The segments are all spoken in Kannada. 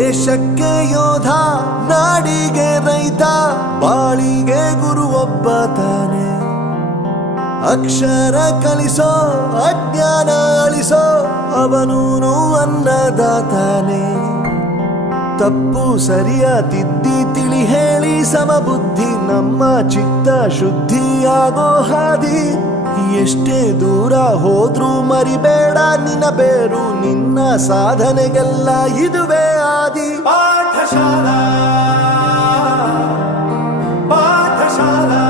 ದೇಶಕ್ಕೆ ಯೋಧ, ನಾಡಿಗೆ ರೈತ, ಬಾಳಿಗೆ ಗುರು ಒಬ್ಬ ತಾನೆ. ಅಕ್ಷರ ಕಲಿಸೋ, ಅಜ್ಞಾನ ಅಳಿಸೋ, ಅವನೂನು ಅನ್ನದಾತಾನೆ. ತಪ್ಪು ಸರಿಯ ತಿದ್ದಿ ತಿಳಿ ಹೇಳಿ ಸಮಬುದ್ಧಿ, ನಮ್ಮ ಚಿತ್ತ ಶುದ್ಧಿಯಾಗೋ ಹಾದಿ. ಎಷ್ಟೇ ದೂರ ಹೋದ್ರೂ ಮರಿಬೇಡ ನಿನ್ನ ಬೇರು, ನಿನ್ನ ಸಾಧನೆಗೆಲ್ಲ ಇದುವೇ ಆದಿ. ಪಾಠಶಾಲಾ ಪಾಠಶಾಲಾ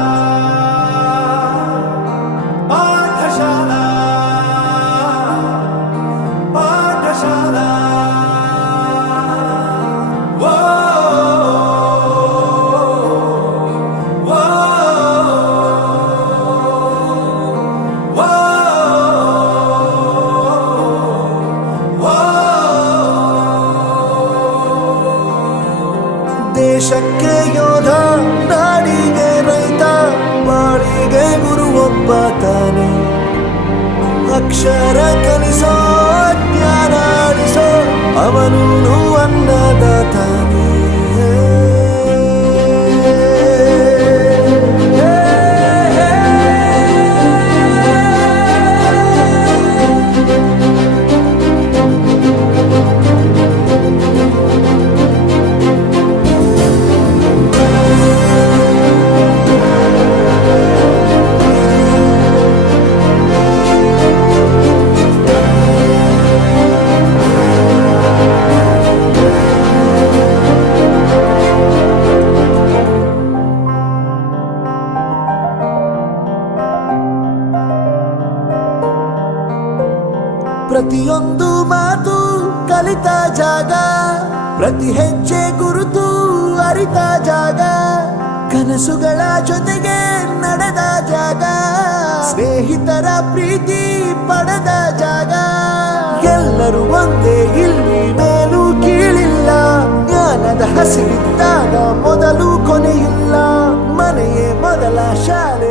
ಪಾಠಶಾಲಾ ಪಾಠಶಾಲಾ. ದೇಶಕ್ಕೆ ಯೋಧ, ನಾಡಿಗೆ ರೈತ, ಬಾಳಿಗೆ ಗುರು ಒಬ್ಬ ತಾನೆ. ಅಕ್ಷರ ಕಲಿಸೋ, ಜ್ಞಾನ ಅಳಿಸೋ, ಅವನೂನು ಅನ್ನದಾತಾನೆ. ಪ್ರತಿಯೊಂದು ಮಾತು ಕಲಿತ ಜಾಗ, ಪ್ರತಿ ಹೆಜ್ಜೆ ಗುರುತು ಅರಿತ ಜಾಗ, ಕನಸುಗಳ ಜೊತೆಗೆ ನಡೆದ ಜಾಗ, ಸ್ನೇಹಿತರ ಪ್ರೀತಿ ಪಡೆದ ಜಾಗ. ಎಲ್ಲರೂ ಒಂದೇ, ಇಲ್ಲಿ ಮೇಲೂ ಕೀಳಿಲ್ಲ, ಜ್ಞಾನದ ಹಸಿವಿದ್ದಾಗ ಮೊದಲು ಕೊನೆಯಿಲ್ಲ. ಮನೆಯೇ ಮೊದಲ ಶಾಲೆ,